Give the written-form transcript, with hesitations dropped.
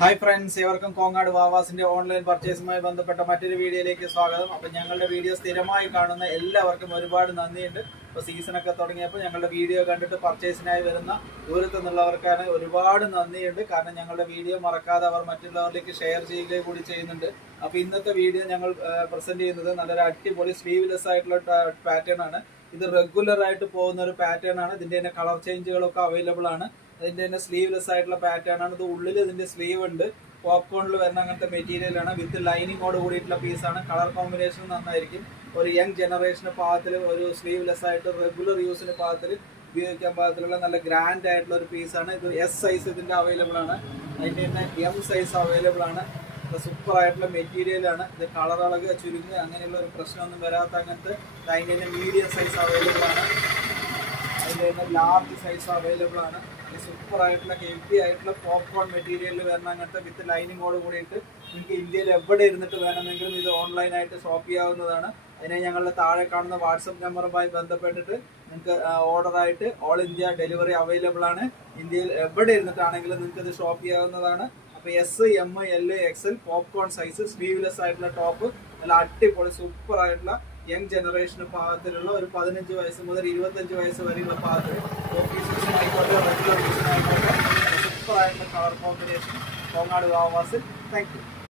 Hi friends, ഏവർക്കും Kongad വാവാസിന്റെ online പർച്ചേസുമായി ബന്ധപ്പെട്ട മറ്റൊരു വീഡിയോയിലേക്ക് സ്വാഗതം. അപ്പം ഞങ്ങളുടെ വീഡിയോ സ്ഥിരമായി കാണുന്ന എല്ലാവർക്കും ഒരുപാട് നന്ദിയുണ്ട്. ഇപ്പോൾ സീസണൊക്കെ തുടങ്ങിയപ്പോൾ ഞങ്ങളുടെ വീഡിയോ കണ്ടിട്ട് പർച്ചേസിനായി വരുന്ന ദൂരത്തു നിന്നുള്ളവർക്കാണ് ഒരുപാട് നന്ദിയുണ്ട്. കാരണം ഞങ്ങളുടെ വീഡിയോ മറക്കാതെ അവർ മറ്റുള്ളവരിലേക്ക് ഷെയർ ചെയ്യുകയും കൂടി ചെയ്യുന്നുണ്ട്. അപ്പോൾ ഇന്നത്തെ വീഡിയോ ഞങ്ങൾ പ്രസന്റ് ചെയ്യുന്നത് നല്ലൊരു അടിപൊളി സ്ലീവ്ലെസ് ആയിട്ടുള്ള പാറ്റേൺ ആണ്. ഇത് റെഗുലർ ആയിട്ട് പോകുന്ന ഒരു പാറ്റേൺ ആണ്. ഇതിന്റെ തന്നെ കളർ ചേഞ്ചുകളൊക്കെ അവൈലബിൾ ആണ്. അതിന്റെ തന്നെ സ്ലീവ്ലെസ് ആയിട്ടുള്ള പാറ്റേൺ ആണ്. ഇത് ഉള്ളിൽ ഇതിന്റെ സ്ലീവ് ഉണ്ട്. പോപ്കോണിൽ വരുന്ന അങ്ങനത്തെ മെറ്റീരിയൽ ആണ്. വിത്ത് ലൈനിങ്ങോട് കൂടിയിട്ടുള്ള പീസാണ്. കളർ കോമ്പിനേഷൻ നന്നായിരിക്കും. ഒരു യങ് ജനറേഷന് പാകത്തിൽ ഒരു സ്ലീവ്ലെസ് ആയിട്ട് റെഗുലർ യൂസിന് പാകത്തിൽ ഉപയോഗിക്കാൻ പാകത്തിലുള്ള നല്ല ഗ്രാൻഡ് ആയിട്ടുള്ള ഒരു പീസാണ്. ഇത് എസ് സൈസ് ഇതിന്റെ അവൈലബിൾ ആണ്. അതിന്റെ തന്നെ എം സൈസ് അവൈലബിൾ ആണ്. സൂപ്പർ ആയിട്ടുള്ള മെറ്റീരിയൽ ആണ്. ഇത് കളർ അളകുക ചുരുങ്ങുക അങ്ങനെയുള്ള ഒരു പ്രശ്നമൊന്നും വരാത്ത അങ്ങനത്തെ. അതിന്റെ തന്നെ മീഡിയം സൈസ് അവൈലബിൾ ആണ്. അതിൻ്റെ തന്നെ ലാർജ് സൈസ് അവൈലബിൾ ആണ്. സൂപ്പർ ആയിട്ടുള്ള ഹെവി ആയിട്ടുള്ള പോപ്കോൺ മെറ്റീരിയലിൽ വരുന്ന അങ്ങനത്തെ വിത്ത് ലൈനിങ്ങോട് കൂടിയിട്ട് നിങ്ങൾക്ക് ഇന്ത്യയിൽ എവിടെ ഇരുന്നിട്ട് വേണമെങ്കിലും ഇത് ഓൺലൈനായിട്ട് ഷോപ്പ് ചെയ്യാവുന്നതാണ്. അതിനെ ഞങ്ങളുടെ താഴെ കാണുന്ന വാട്സപ്പ് നമ്പറുമായി ബന്ധപ്പെട്ടിട്ട് നിങ്ങൾക്ക് ഓർഡറായിട്ട് ഓൾ ഇന്ത്യ ഡെലിവറി അവൈലബിൾ ആണ്. ഇന്ത്യയിൽ എവിടെ ഇരുന്നിട്ടാണെങ്കിലും നിങ്ങൾക്ക് ഇത് ഷോപ്പ് ചെയ്യാവുന്നതാണ്. അപ്പോൾ S, M, L, XL popcorn size sleeveless ആയിട്ടുള്ള ടോപ്പ് നല്ല അടിപൊളി സൂപ്പർ ആയിട്ടുള്ള യങ് ജനറേഷന് പാകത്തിലുള്ള ഒരു 15 വയസ്സ് മുതൽ 25 വയസ്സ് വരെയുള്ള പാകത്തിൽ ഓഫീസേഴ്സിനായിക്കോട്ടെ റെഗുലർ യൂസിനായിക്കോട്ടെ സൂപ്പർ ആയിട്ടുള്ള കളർ കോമ്പിനേഷൻ കോങ്ങാട് വാവാസിൽ. Thank U.